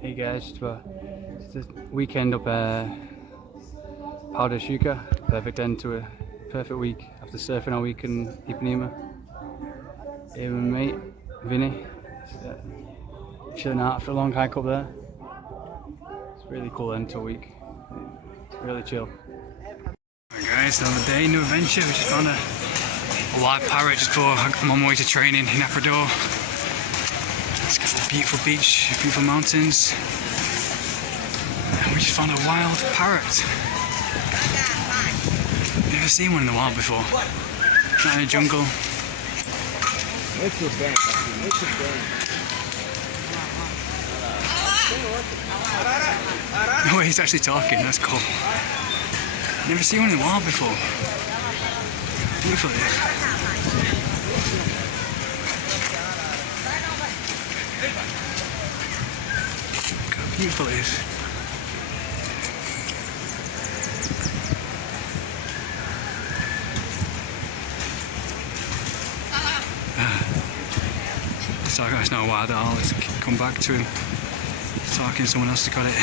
Hey guys, just a weekend up Powder Shuka. Perfect end to a perfect week after surfing all week in Ipanema. Here with my mate, Vinny. Chilling out after a long hike up there. It's a really cool end to a week. It's really chill. Alright guys, another day, new adventure. We just found a live parrot just before I'm on my way to training in Ecuador. It's got a beautiful beach, beautiful mountains. And we just found a wild parrot. Never seen one in the wild before. Not in a jungle. No way, he's actually talking, that's cool. Never seen one in the wild before. Beautiful it is. Look how beautiful it is. So it's not wild at all, let's come back to him. He's talking, someone else has got it.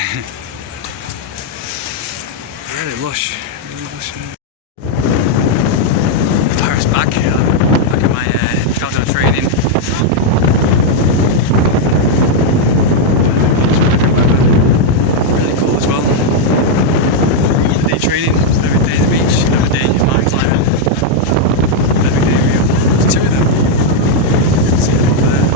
Really lush, really lush. Parrot's back at my outdoor training. Really cool as well. Another day training, another day at the beach, another day mountain climbing. Perfect day real. There's two of them. See them over there.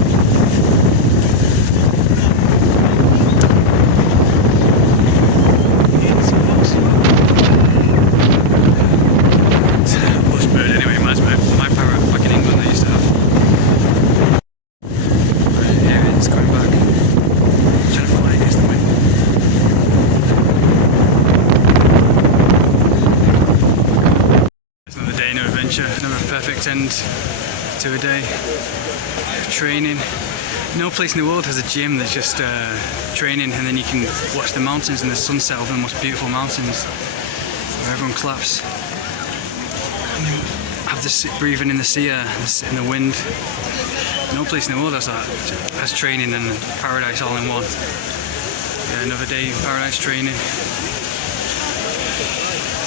Another perfect end to a day of training. No place in the world has a gym that's just training, and then you can watch the mountains and the sunset over the most beautiful mountains where everyone claps. And you have this breathing in the sea, in the wind. No place in the world has that. Has training and paradise all in one. Yeah, another day of paradise training.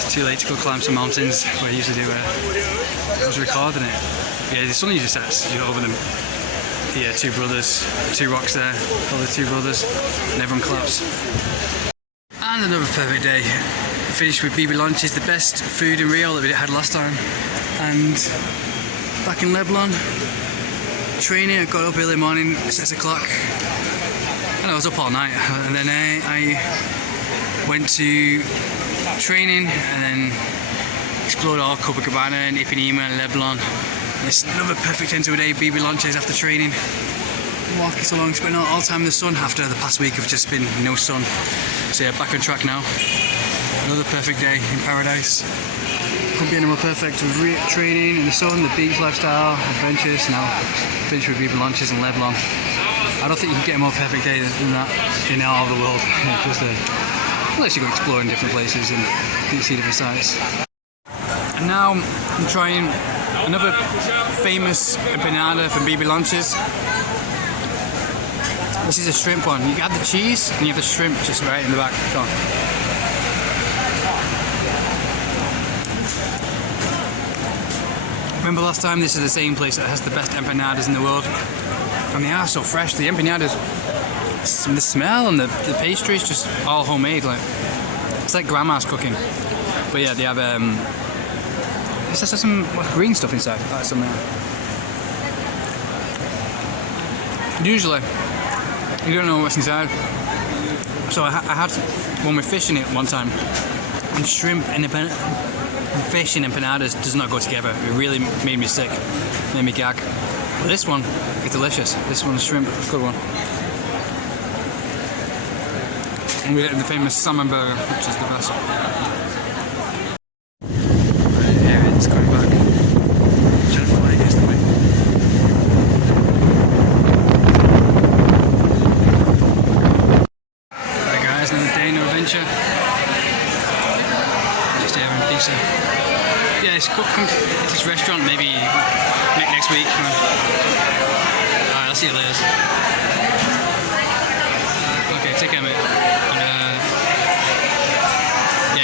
Too late to go climb some mountains where I used to do I was recording it. Yeah, the sun usually sets over them. Yeah, two brothers, two rocks there, all the two brothers, and everyone claps. And another perfect day. Finished with BB lunches, the best food in Rio that we had last time. And back in Lebanon, training. I got up early morning, 6 o'clock. And I was up all night. And then I went to training and then explored all Copacabana and Ipanema and Lebanon. It's another perfect end to a day, BB lunches after training. Walking so long, spending all time in the sun after the past week of just been no sun. So yeah, back on track now. Another perfect day in paradise. Couldn't be any more perfect with training in the sun, the beach lifestyle, adventures. Now finished with BB lunches in Lebanon. I don't think you can get a more perfect day than that in all the world. Just unless you go exploring different places and see different sights. And now I'm trying another famous empanada from BB Lunches. This is a shrimp one. You have the cheese and you have the shrimp just right in the back. Go on. Remember last time, this is the same place that has the best empanadas in the world. And they are so fresh. The empanadas, the smell and the pastry is just all homemade. Like it's like grandma's cooking. But yeah, they have there's some green stuff inside. That's some. Usually, you don't know what's inside. So I had one with fish in it one time, and shrimp and fish and empanadas does not go together. It really made me sick, made me gag. But this one is delicious. This one's shrimp, good one. And we get the famous salmon burger, which is the best. Here it's coming back. Trying to fly against the wind. Alright guys, another day, no adventure. Just having pizza. Yeah, it's come to this restaurant maybe next week. Alright, I'll see you later.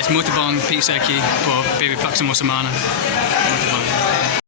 it's Motorbong, Pete Seki, por Baby Paxamo Semana. Motorbong.